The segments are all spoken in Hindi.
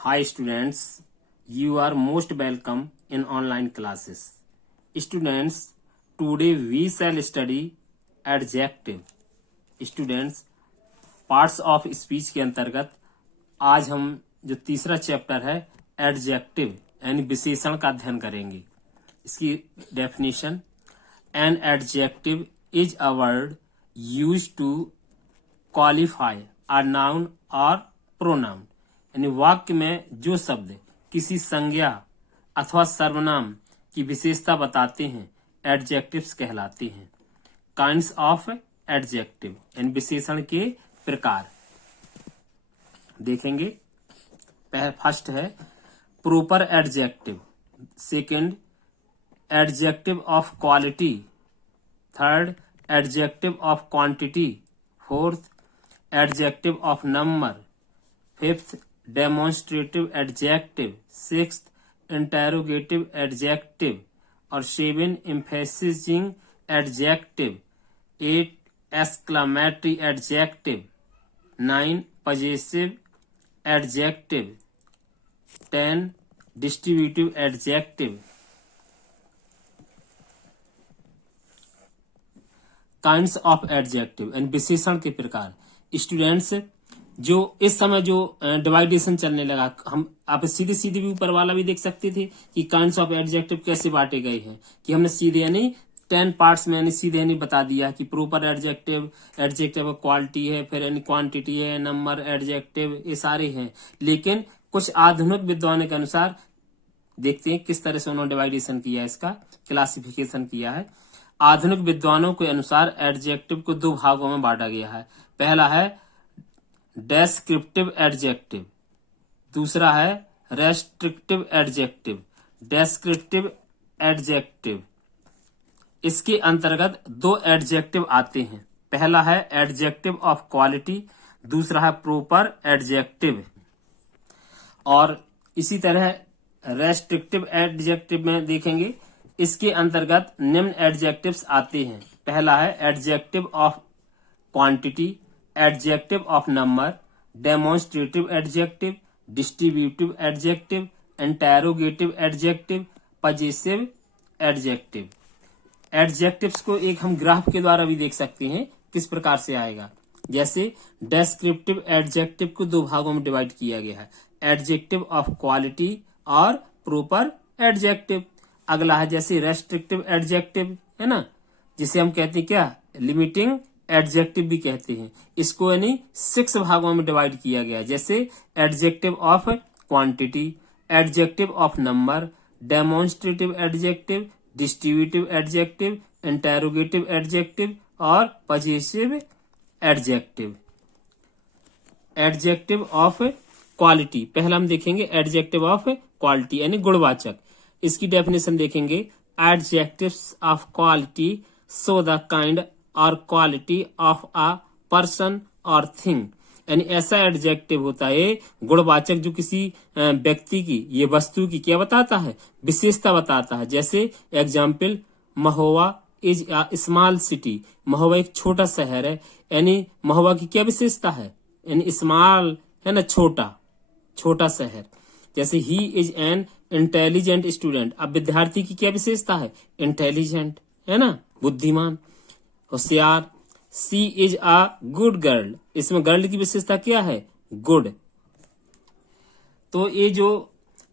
Hi students, you are most welcome in online classes. Students, today we shall study adjective. Students, parts of speech के अंतर्गत आज हम जो तीसरा चैप्टर है एडजेक्टिव यानी विशेषण का अध्ययन करेंगे। इसकी definition, an adjective is a word used to qualify a noun और प्रोनाउन, यानी वाक्य में जो शब्द किसी संज्ञा अथवा सर्वनाम की विशेषता बताते हैं एडजेक्टिव्स कहलाते हैं। काइंड्स ऑफ एडजेक्टिव यानी विशेषण के प्रकार देखेंगे। फर्स्ट है proper adjective, second adjective of quality, third adjective of quantity, fourth adjective of number, fifth demonstrative adjective, sixth interrogative adjective और seven emphasising adjective, eight exclamatory adjective, 9 possessive adjective, 10 distributive adjective. Kinds of adjective and विशेषण के प्रकार। स्टूडेंट्स, जो इस समय जो डिवाइडेशन चलने लगा, हम आप सीधे सीधे भी ऊपर वाला भी देख सकते थे कि काइंड्स ऑफ एडजेक्टिव कैसे बांटे गए हैं, कि हमने सीधे यानी 10 पार्ट्स में यानी सीधे यानी बता दिया कि प्रॉपर एडजेक्टिव, एडजेक्टिव क्वालिटी है, फिर यानी क्वांटिटी है, नंबर एडजेक्टिव, ये सारे हैं। लेकिन कुछ आधुनिक विद्वानों के अनुसार देखते हैं किस तरह से उन्होंने डिवाइडेशन किया है, इसका क्लासिफिकेशन किया है। आधुनिक विद्वानों के अनुसार एडजेक्टिव को दो भागों में बांटा गया है। पहला है डेस्क्रिप्टिव एडजेक्टिव, दूसरा है रेस्ट्रिक्टिव एडजेक्टिव। डेस्क्रिप्टिव एडजेक्टिव, इसके अंतर्गत दो एडजेक्टिव आते हैं। पहला है एडजेक्टिव ऑफ क्वालिटी, दूसरा है प्रॉपर एडजेक्टिव। और इसी तरह रेस्ट्रिक्टिव एडजेक्टिव में देखेंगे, इसके अंतर्गत निम्न एडजेक्टिव्स आते हैं। पहला है adjective of quantity, adjective of number, demonstrative adjective, distributive adjective, interrogative adjective, possessive adjective. Adjectives को एक हम ग्राफ के द्वारा भी देख सकते हैं किस प्रकार से आएगा। जैसे डेस्क्रिप्टिव एडजेक्टिव को दो भागों में डिवाइड किया गया है, एडजेक्टिव ऑफ क्वालिटी और प्रॉपर एडजेक्टिव। अगला है जैसे रेस्ट्रिक्टिव एडजेक्टिव है ना, जिसे हम कहते हैं क्या, लिमिटिंग एडजेक्टिव भी कहते हैं। इसको यानी 6 भागों में डिवाइड किया गया है। जैसे adjective of quantity, adjective of number, demonstrative adjective, distributive adjective, interrogative adjective और possessive adjective. Adjective of quality, पहला हम देखेंगे एडजेक्टिव ऑफ क्वालिटी यानी गुणवाचक। इसकी डेफिनेशन देखेंगे, adjectives of quality show the kind और क्वालिटी ऑफ अ पर्सन और थिंग, यानी ऐसा एडजेक्टिव होता है गुणवाचक जो किसी व्यक्ति की, ये वस्तु की क्या बताता है, विशेषता बताता है। जैसे example, Mahoba is a small city, Mahoba एक छोटा शहर है, यानी महोवा की क्या विशेषता है, यानी स्मॉल है ना, छोटा शहर। जैसे he is an intelligent student, अब विद्यार्थी की क्या विशेषता है, इंटेलिजेंट है ना, बुद्धिमान, होशियार। सी इज अ गुड गर्ल, इसमें गर्ल की विशेषता क्या है, गुड। तो ये जो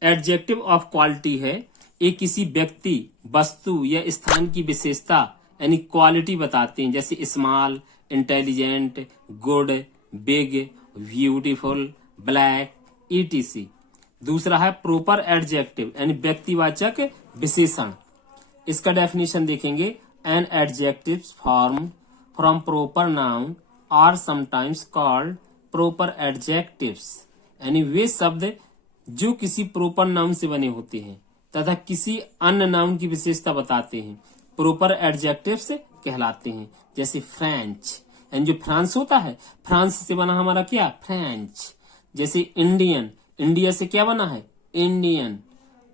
एडजेक्टिव ऑफ क्वालिटी है, ये किसी व्यक्ति, वस्तु या स्थान की विशेषता यानी क्वालिटी बताते हैं। जैसे small, intelligent, good, big, beautiful, black, etc. दूसरा है प्रॉपर एडजेक्टिव यानी व्यक्तिवाचक विशेषण। इसका डेफिनेशन देखेंगे, an adjective form from proper noun are sometimes called proper adjectives, यानी वे शब्द जो किसी प्रॉपर नाउन से बने होते हैं तथा किसी अन्य नाउन की विशेषता बताते हैं, प्रॉपर एडजेक्टिव्स कहलाते हैं। जैसे फ्रेंच, यानी जो फ्रांस होता है, फ्रांस से बना हमारा क्या, फ्रेंच। जैसे इंडियन, इंडिया से क्या बना है, इंडियन।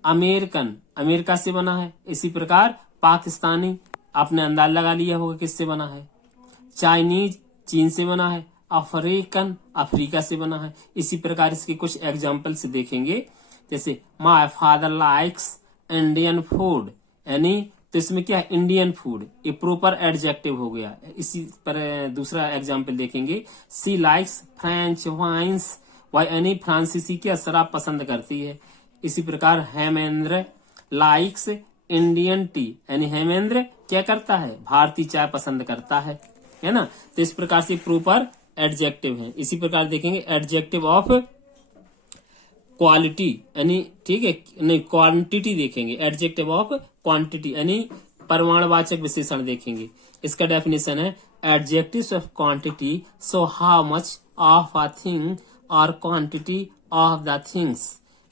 अमेरिकन, अमेरिका से बना है। इसी प्रकार पाकिस्तानी, आपने अंदाज लगा लिया होगा किससे बना है। चाइनीज, चीन से बना है। अफ्रीकन, अफ्रीका से बना है। इसी प्रकार इसके कुछ एग्जाम्पल से देखेंगे, जैसे my father likes Indian food, यानी तो इसमें क्या है, इंडियन फूड, ये प्रॉपर एडजेक्टिव हो गया। इसी पर दूसरा एग्जाम्पल देखेंगे, सी लाइक्स फ्रेंच वाइन्स, वाई यानी फ्रांसीसी क्या शराब पसंद करती है। इसी प्रकार हेमेंद्र लाइक्स इंडियन टी, यानी हेमेंद्र क्या करता है, भारतीय चाय पसंद करता है ना। तो इस प्रकार से प्रॉपर एडजेक्टिव है। इसी प्रकार देखेंगे एडजेक्टिव ऑफ क्वालिटी, यानी ठीक है, नहीं क्वांटिटी देखेंगे, एडजेक्टिव ऑफ क्वांटिटी यानी परिमाणवाचक विशेषण देखेंगे। इसका डेफिनेशन है adjectives of quantity so how much of a thing और क्वांटिटी ऑफ द थिंग्स,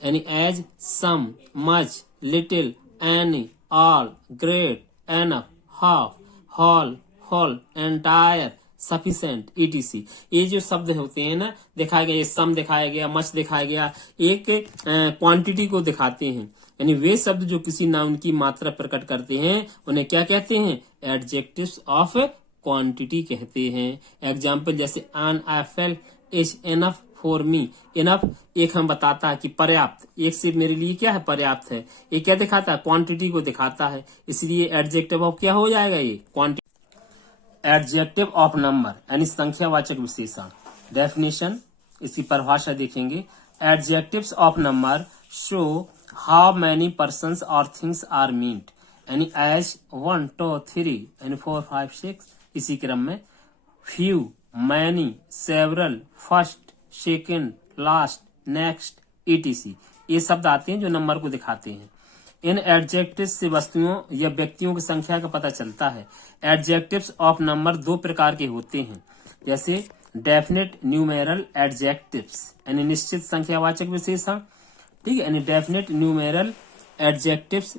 यानी as, some, much, little, any, all, great, enough, half, whole, whole, entire, sufficient, etc. ये जो शब्द होते हैं ना, दिखाया गया, ये सम दिखाया गया, मच दिखाया गया, एक क्वांटिटी को दिखाते हैं। यानी वे शब्द जो किसी नाउन की मात्रा प्रकट करते हैं उन्हें क्या कहते हैं, एडजेक्टिव्स ऑफ क्वांटिटी कहते हैं। एग्जाम्पल जैसे an apple is enough for me, enough एक हम बताता है कि पर्याप्त, एक से मेरे लिए क्या है, पर्याप्त है। ये क्या दिखाता है, क्वांटिटी को दिखाता है, इसलिए एडजेक्टिव ऑफ क्या हो जाएगा, ये क्वांटिटी। एडजेक्टिव ऑफ नंबर यानी संख्यावाचक विशेषण। डेफिनेशन, इसकी परिभाषा देखेंगे, adjectives of number show how many persons और थिंग्स आर मीन्ड, यानी एज 1 2 3 यानी 4 5 6 इसी क्रम में, few, many, several, first, second, last, next, etc, ये शब्द आते हैं जो नंबर को दिखाते हैं। इन एडजेक्टिव्स से वस्तुओं या व्यक्तियों की संख्या का पता चलता है। एडजेक्टिव्स ऑफ नंबर दो प्रकार के होते हैं, जैसे डेफिनेट न्यूमेरल एडजेक्टिव्स यानी निश्चित संख्यावाचक विशेषण, ठीक है, यानी डेफिनेट न्यूमेरल एडजेक्टिव्स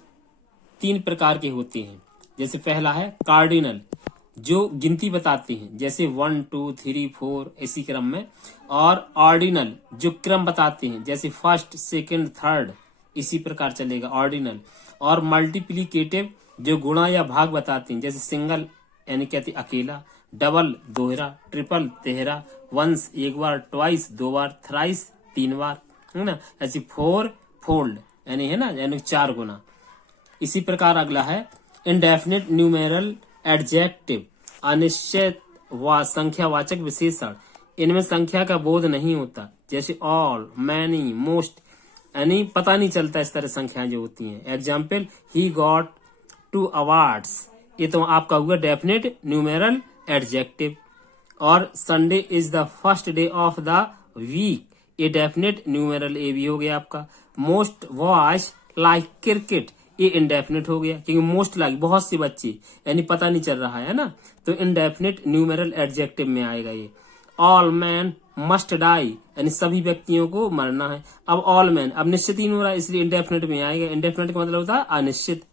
तीन प्रकार के होते हैं। जैसे पहला है कार्डिनल, जो गिनती बताते हैं, जैसे 1 2 3 4 इसी क्रम में, और ऑर्डिनल जो क्रम बताते हैं, जैसे फर्स्ट, सेकंड, थर्ड, इसी प्रकार चलेगा ऑर्डिनल। और मल्टीप्लीकेटिव जो गुणा या भाग बताते हैं, जैसे सिंगल यानी कहते अकेला, डबल दोहरा, ट्रिपल तेहरा, वंस एक बार, ट्वाइस दो बार, थ्राइस तीन बार, है ना। ऐसे फोर फोल्ड यानी है ना, यानी चार गुना। इसी प्रकार अगला है इंडेफिनिट न्यूमेरल एडजेक्टिव, अनिश्चित व संख्यावाचक विशेषण, इनमें संख्या का बोध नहीं होता, जैसे ऑल, मैनी, मोस्ट, यानी पता नहीं चलता इस तरह संख्याएं जो होती हैं। एग्जाम्पल ही गॉट 2 अवार्ड्स, ये तो आपका हुआ डेफिनेट न्यूमेरल एडजेक्टिव। और Sunday is the first day of the week, ये डेफिनेट न्यूमेरल ए भी हो गया आपका। मोस्ट वॉच लाइक क्रिकेट, ये इंडेफिनेट हो गया, क्योंकि मोस्ट लाइक बहुत से बच्चे, यानी पता नहीं चल रहा है ना, तो इंडेफिनेट न्यूमेरल एडजेक्टिव में आएगा ये। ऑल मैन मस्ट डाई, यानी सभी व्यक्तियों को मरना है। अब ऑल मैन, अब निश्चित ही नहीं हो रहा है, इसलिए इंडेफिनेट में आएगा। इंडेफिनेट का मतलब होता है अनिश्चित।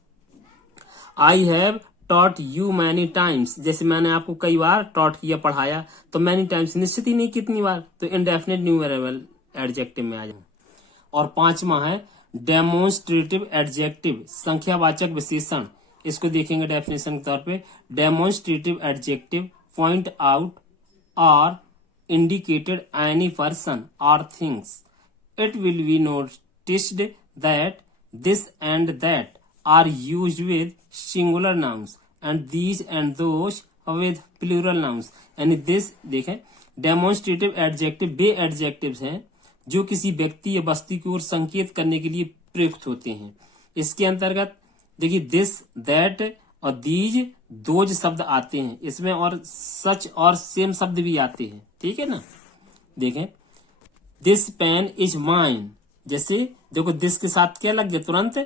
I have taught you many times, जैसे मैंने आपको कई बार टॉट किया, पढ़ाया, तो मैनी टाइम्स निश्चित ही नहीं कितनी बार, तो इंडेफिनेट न्यूमेरल एडजेक्टिव में आ जाए। और पांचवा है डेमोन्स्ट्रेटिव एडजेक्टिव, संख्यावाचक विशेषण। इसको देखेंगे डेफिनेशन के तौर पे, डेमोन्स्ट्रेटिव एडजेक्टिव पॉइंट आउट और indicated any person or things. It will be noticed that this and that are used with singular nouns and these and those with plural nouns. यानी this देखें, डेमोन्स्ट्रेटिव एडजेक्टिव वे एडजेक्टिव्स हैं जो किसी व्यक्ति या वस्तु की ओर संकेत करने के लिए प्रयुक्त होते हैं। इसके अंतर्गत देखिए दिस, दैट और दीज, दोज शब्द आते हैं इसमें, और सच और सेम शब्द भी आते हैं, ठीक है ना। देखें दिस पेन इज माइन, जैसे देखो दिस के साथ क्या लग गया, तुरंत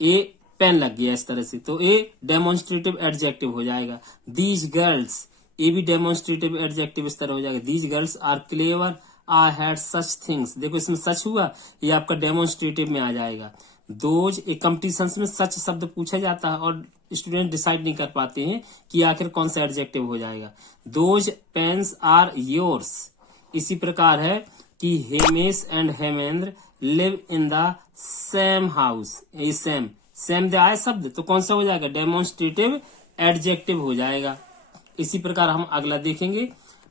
ए पेन लग गया इस तरह से, तो ए डेमोन्स्ट्रेटिव एडजेक्टिव हो जाएगा। दीज गर्ल्स, ये भी डेमोन्स्ट्रेटिव एडजेक्टिव इस तरह हो जाएगा। These girls are clever, I had such things, देखो इसमें सच हुआ, ये आपका डेमोन्स्ट्रेटिव में आ जाएगा। दोज, एक कॉम्पिटिशन्स में सच शब्द पूछा जाता है और स्टूडेंट डिसाइड नहीं कर पाते हैं कि आखिर कौन सा एडजेक्टिव हो जाएगा। Those pens are yours. इसी प्रकार है कि Hemesh and Hemendra live in the same house, ये सेम सेम दे आए शब्द, तो कौन सा हो जाएगा, डेमोन्स्ट्रेटिव एडजेक्टिव हो जाएगा। इसी प्रकार हम अगला देखेंगे,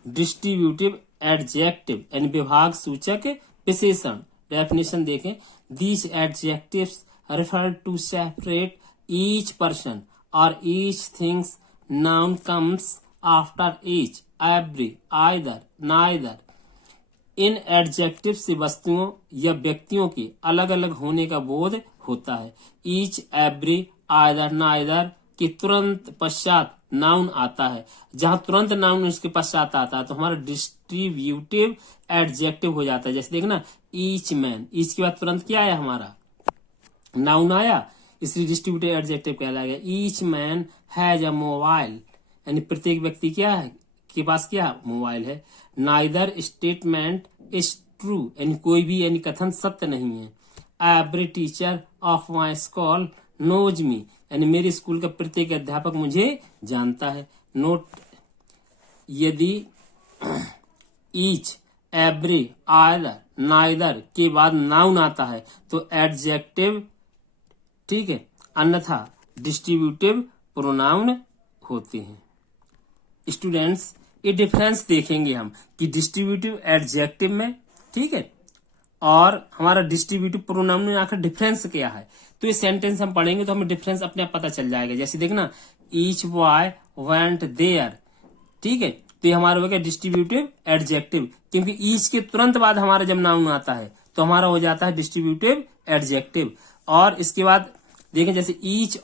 डिस्ट्रीब्यूटिव एडजेक्टिव यानी विभाग सूचक विशेषण। डेफिनेशन देखें, these adjectives refer to separate each person or each things. Noun comes after each, every, either, neither. In adjective से वस्तुओं या व्यक्तियों के अलग अलग होने का बोध होता है। ईच, एवरी, आइदर, नाइदर के तुरंत पश्चात नाउन आता है। जहां तुरंत नाउन इसके पश्चात आता है तो हमारा डिस्ट्रीब्यूटिव एडजेक्टिव हो जाता है। जैसे देखना, ईच मैन, ईच के बाद तुरंत क्या आया, हमारा नाउन आया, इसलिए डिस्ट्रीब्यूटिव एडजेक्टिव कहलाएगा। Each man has a mobile, यानी प्रत्येक व्यक्ति क्या है, के पास क्या मोबाइल है। नाइदर स्टेटमेंट इज ट्रू, यानी कोई भी यानी कथन सत्य नहीं है। Every teacher of my school knows me, यानी मेरे स्कूल का प्रत्येक अध्यापक मुझे जानता है। नोट, यदि ईच, एवरी, आइदर, नाइदर के बाद नाउन आता है तो एडजेक्टिव, ठीक है, अन्यथा डिस्ट्रीब्यूटिव प्रोनाउन होते हैं। स्टूडेंट्स, ये डिफरेंस देखेंगे हम कि डिस्ट्रीब्यूटिव एडजेक्टिव में, ठीक है, और हमारा डिस्ट्रीब्यूटिव प्रोनाउन में आखिर डिफरेंस क्या है। तो ये सेंटेंस हम पढ़ेंगे तो हमें डिफरेंस अपने आप पता चल जाएगा। जैसे देखना, ईच बॉय वेंट देयर, ठीक है, तो ये हमारा हो गया डिस्ट्रीब्यूटिव एडजेक्टिव, क्योंकि ईच के तुरंत बाद हमारा जब नाउन आता है तो हमारा हो जाता है डिस्ट्रीब्यूटिव एडजेक्टिव। और इसके बाद देखें, जैसे each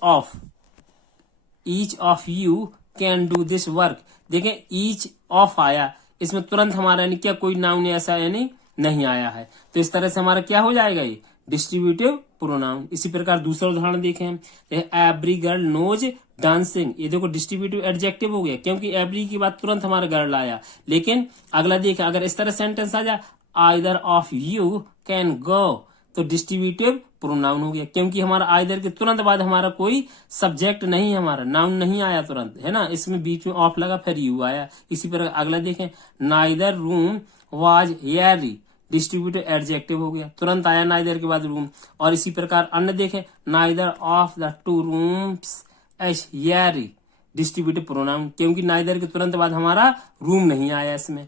of you can do this work, देखें ईच ऑफ आया, इसमें तुरंत हमारा यानी क्या कोई नाउन ऐसा यानी नहीं आया है, तो इस तरह से हमारा क्या हो जाएगा, ये डिस्ट्रीब्यूटिव प्रोनाउन। इसी प्रकार दूसरा उदाहरण देखें, एवरी गर्ल नोज डांसिंग, ये देखो डिस्ट्रीब्यूटिव एडजेक्टिव हो गया, क्योंकि एवरी की बात तुरंत हमारा गर्ल आया। लेकिन अगला देखें, अगर इस तरह सेंटेंस आ जाए, either of you can go, तो डिस्ट्रीब्यूटिव प्रोनाउन हो गया, क्योंकि हमारा आइदर के तुरंत बाद हमारा कोई सब्जेक्ट नहीं है, हमारा नाउन नहीं आया तुरंत, है ना, इसमें बीच में ऑफ लगा फिर यू आया। इसी प्रकार अगला देखें, neither room was Airy, distributive adjective हो गया, तुरंत आया नाइदर के बाद रूम। और इसी प्रकार अन्य देखें, neither of the two rooms as airy, distributive pronoun, क्योंकि नाइदर के तुरंत बाद हमारा रूम नहीं आया इसमें।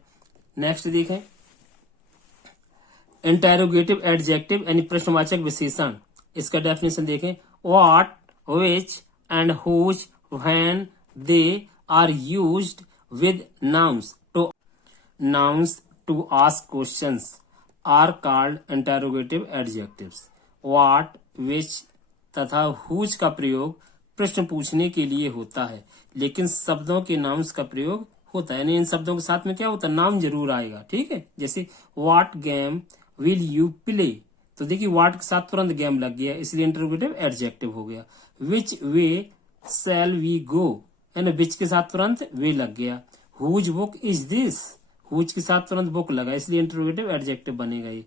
नेक्स्ट देखें, इंटेरोगेटिव एडजेक्टिव यानी प्रश्नवाचक विशेषण। इसका डेफिनेशन देखें, what, which and whose, when, they are used with nouns to ask questions are called interrogative adjectives. What, which तथा हुज का प्रयोग प्रश्न पूछने के लिए होता है, लेकिन शब्दों के नाउन्स का प्रयोग होता है, यानी इन शब्दों के साथ में क्या होता है, नाउन जरूर आएगा, ठीक है। जैसे what game will you play, तो देखिए व्हाट के साथ तुरंत गेम लग गया, इसलिए इंटरोगेटिव एडजेक्टिव हो गया। विच वे शैल वी गो, है ना, विच के साथ तुरंत वे लग गया। Whose book is this, whose के साथ तुरंत बुक लगा, इसलिए इंटरोगेटिव एडजेक्टिव बनेगा ये।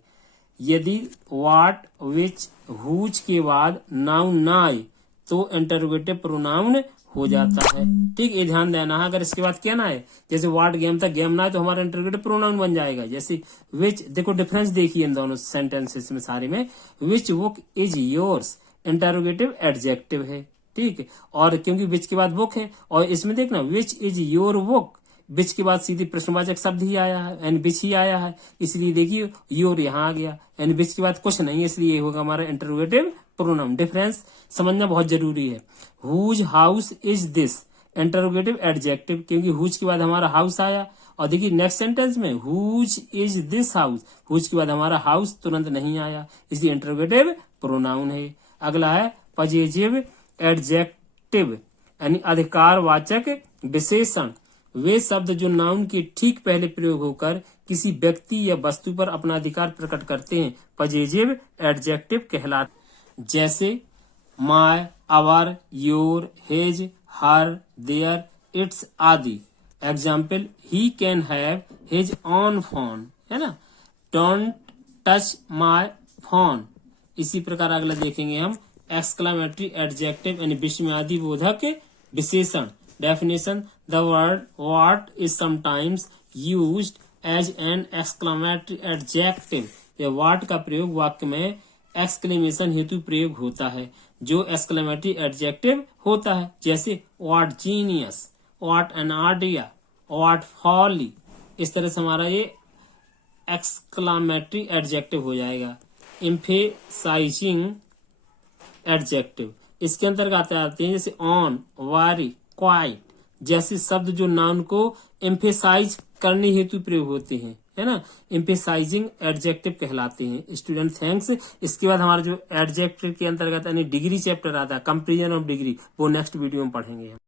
यदि व्हाट, विच, हुज के बाद नाउन ना आए तो इंटरोगेटिव प्रोनाउन हो जाता है, ठीक, ये ध्यान देना है। अगर इसके बाद क्या ना है, जैसे व्हाट गेम था, गेम ना है तो हमारा इंटरोगेटिव प्रोनाउन बन जाएगा। जैसे विच, देखो डिफरेंस देखिए इन दोनों सेंटेंसेस में सारे में, which book is yours, interrogative adjective है, ठीक है, और क्योंकि विच के बाद बुक है, और इसमें देखना विच इज योर बुक, विच के बाद सीधी प्रश्नवाचक शब्द ही आया है, यानी विच ही आया है, इसलिए देखिए योर यहाँ आ गया, यानी विच के बाद कुछ नहीं है, इसलिए ये होगा हमारा इंटरोगेटिव प्रोनाउन। डिफरेंस समझना बहुत जरूरी है। Whose house is this, interrogative adjective, क्योंकि हुज के बाद हमारा हाउस आया, और देखिए नेक्स्ट सेंटेंस में whose is this house, whose के बाद हमारा हाउस तुरंत नहीं आया, इसलिए इंटरोगेटिव प्रोनाउन है। अगला है पजेसिव एडजेक्टिव, यानी अधिकारवाचक विशेषण। वे शब्द जो नाउन के ठीक पहले प्रयोग होकर किसी व्यक्ति या वस्तु पर अपना अधिकार प्रकट करते हैं, पजेसिव एडजेक्टिव कहलाते। जैसे my, our, your, his, her, their, its आदि। Example, he can have his own phone, है ना, डोंट टच माय फोन। इसी प्रकार अगला देखेंगे हम, एक्सक्लामेटरी एडजेक्टिव यानी विस्मयादि बोधक विशेषण। Definition, the word what is sometimes used as an exclamatory adjective. ये व्हाट का प्रयोग वाक्य में एक्सक्लेमेशन हेतु प्रयोग होता है, जो एक्सक्लेमेटरी एडजेक्टिव होता है। जैसे what genius, what an idea, what folly. इस तरह से हमारा ये एक्सक्लामेटरी एडजेक्टिव हो जाएगा। एम्फेसाइजिंग एडजेक्टिव इसके अंतर्गत आते हैं जैसे ऑन, वारी, क्वाइट जैसे शब्द जो नाउन को एम्फेसाइज करने हेतु प्रयोग होते हैं, है ना, एम्फेसाइजिंग एडजेक्टिव कहलाते हैं। Student thanks. इसके बाद हमारा जो एडजेक्टिव के अंतर्गत यानी डिग्री चैप्टर आता है, कंपेरिजन ऑफ डिग्री, वो नेक्स्ट वीडियो में पढ़ेंगे हम।